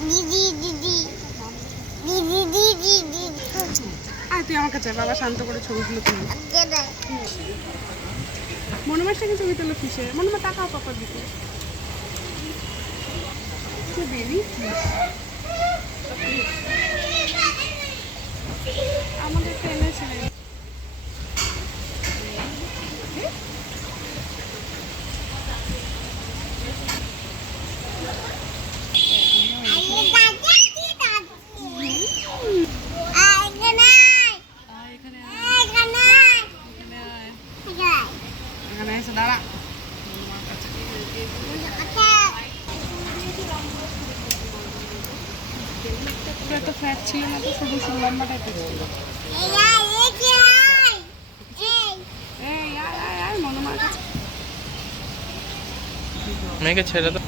দিদি দিদি দিদি দিদি দিদি আর তুই আমার কাছে বাবা শান্ত করে ছবিগুলো তুলি। মনোমার সাথে ছবি তুলো কিসে? মনোমা তাকাও পাপার দিকে। বেবি আমাদের ট্রেনে ছিলেন এখানে এসে দাঁড়া। তো ফ্যাট ছিল না, তো শুধু শুধু লম্বা টাইপের ছিল। এই আয় আয় আয় মনোমার কাছে। মেয়েকে ছেড়ে দাও।